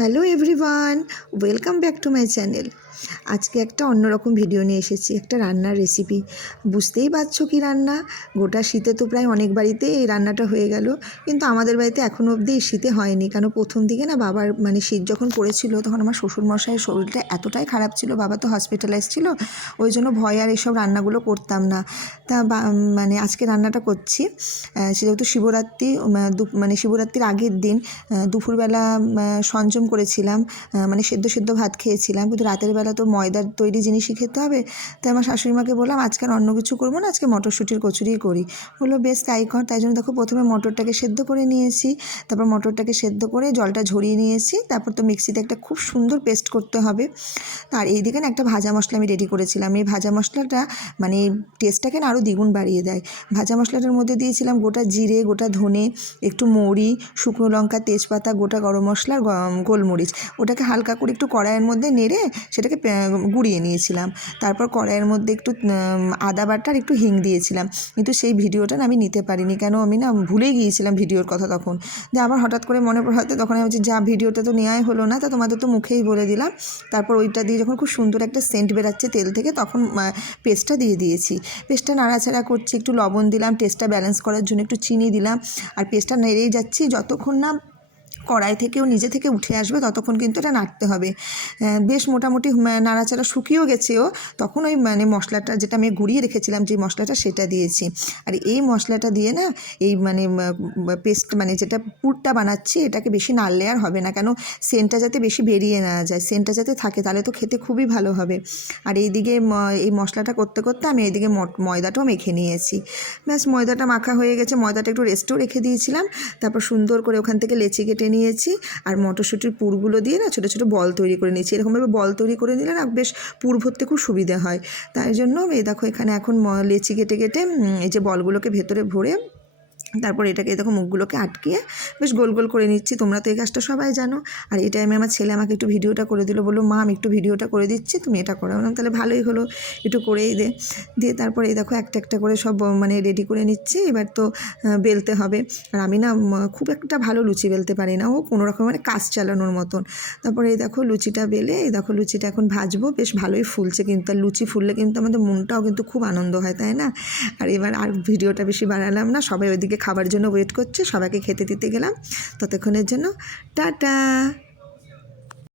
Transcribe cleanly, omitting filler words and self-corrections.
Hello everyone, welcome back to my channel. আজকে একটা অন্যরকম ভিডিও নিয়ে এসেছি, একটা রান্নার রেসিপি। বুঝতেই পারছো কী রান্না। গোটা শীতে তো প্রায় অনেক বাড়িতে এই রান্নাটা হয়ে গেল, কিন্তু আমাদের বাড়িতে এখনও অবধি এই শীতে হয়নি। কেন প্রথম দিকে না বাবার শীত যখন পড়েছিল তখন আমার শ্বশুরমশাইয়ের শরীরটা এতটাই খারাপ ছিল, বাবা তো হসপিটালাইজ ছিল, ওই জন্য ভয় আর এসব রান্নাগুলো করতাম না। তা আজকে রান্নাটা করছি। সেহেতু শিবরাত্রি, শিবরাত্রির আগের দিন দুপুরবেলা সংযম করেছিলাম, সেদ্ধ সেদ্ধ ভাত খেয়েছিলাম, কিন্তু রাতের বেলা তো ময়দার তৈরি জিনিসই খেতে হবে। তাই আমার শাশুড়িমাকে বললাম আজকে আর অন্য কিছু করবো না, আজকে মটরশুঁটির কচুরিই করি। বললো বেশ তাই কর। তাই জন্য দেখো প্রথমে মটরটাকে সেদ্ধ করে নিয়েছি, তারপর মটরটাকে সেদ্ধ করে জলটা ঝরিয়ে নিয়েছি, তারপর তো মিক্সিতে একটা খুব সুন্দর পেস্ট করতে হবে। আর এইদিকে না একটা ভাজা মশলা আমি রেডি করেছিলাম। এই ভাজা মশলাটা টেস্টটাকে না আরও দ্বিগুণ বাড়িয়ে দেয়। ভাজা মশলাটার মধ্যে দিয়েছিলাম গোটা জিরে, গোটা ধনে, একটু মৌরি, শুকনো লঙ্কা, তেজপাতা, গোটা গরম মশলা আর গোলমরিচ। ওটাকে হালকা করে একটু কড়াইয়ের মধ্যে নেড়ে সেটাকে গুঁড়িয়ে নিয়েছিলাম। তারপর কড়াইয়ের মধ্যে একটু আদা বাটা আর একটু হিং দিয়েছিলাম, কিন্তু সেই ভিডিওটা আমি নিতে পারিনি, কেন আমি ভুলেই গিয়েছিলাম ভিডিওর কথা তখন। যে আবার হঠাৎ করে মনে পড়াতে তখন আমি বলছি যা ভিডিওটা তো নেওয়াই হলো না, তা তোমাদের তো মুখেই বলে দিলাম। তারপর ওইটা দিয়ে যখন খুব সুন্দর একটা সেন্ট বেরাচ্ছে তেল থেকে, তখন পেস্টটা দিয়ে দিয়েছি। পেস্টটা নাড়াচাড়া করছি, একটু লবণ দিলাম টেস্টটা ব্যালেন্স করার জন্য, একটু চিনি দিলাম, আর পেস্টটা নেড়েই যাচ্ছি। যতক্ষণ না কড়াই থেকেও নিজে থেকে উঠে আসবে ততক্ষণ কিন্তু এটা নাড়তে হবে। বেশ মোটামুটি নাড়াচাড়া শুকিয়েও গেছেও, তখন ওই মশলাটা যেটা আমি গুঁড়িয়ে রেখেছিলাম, যে মশলাটা সেটা দিয়েছি। আর এই মশলাটা দিয়ে না এই পেস্ট যেটা পুরটা বানাচ্ছি, এটাকে বেশি নাড়লে আর হবে না, কেন সেন্টটা যাতে বেশি বেরিয়ে না যায়, সেন্টটা যাতে থাকে, তাহলে তো খেতে খুবই ভালো হবে। আর এইদিকে এই মশলাটা করতে করতে আমি এইদিকে ময়দাটাও মেখে নিয়েছি। ব্যাস ময়দাটা মাখা হয়ে গেছে, ময়দাটা একটু রেস্টেও রেখে দিয়েছিলাম। তারপর সুন্দর করে ওখান থেকে লেচি কেটে নিয়েছি, আর মটরশুঁটির পুরগুলো দিয়ে না ছোটো ছোটো বল তৈরি করে নিয়েছি। এরকমভাবে বল তৈরি করে নিলে না বেশ পুর ভরতে খুব সুবিধা হয়। তাই জন্য এই দেখো এখানে এখন লেচি কেটে কেটে এই যে বলগুলোকে ভেতরে ভরে, তারপর এটাকে দেখো মুখগুলোকে আটকিয়ে বেশ গোল গোল করে নিচ্ছি। তোমরা তো এই কাজটা সবাই জানো। আর এই টাইমে আমার ছেলে আমাকে একটু ভিডিওটা করে দিল, বললো মা আমি একটু ভিডিওটা করে দিচ্ছি, তুমি এটা করো। বললাম তাহলে ভালোই হলো, একটু করেই দিয়ে তারপর এই দেখো একটা একটা করে সব রেডি করে নিচ্ছি। এবার তো বেলতে হবে। আর আমি না খুব একটা ভালো লুচি বেলতে পারি না, ও কোনো রকম কাজ চালানোর মতন। তারপরে এই দেখো লুচিটা বেলে, এই দেখো লুচিটা এখন ভাজবো, বেশ ভালোই ফুলছে কিন্তু। আর লুচি ফুললে কিন্তু আমাদের মনটাও কিন্তু খুব আনন্দ হয়, তাই না? আর এবার আর ভিডিওটা বেশি বাড়ালাম না, সবাই ওইদিকে খাবার জন্য ওয়েট করছে, সবাইকে খেতে দিতে গেলাম। ততক্ষণের জন্য টাটা।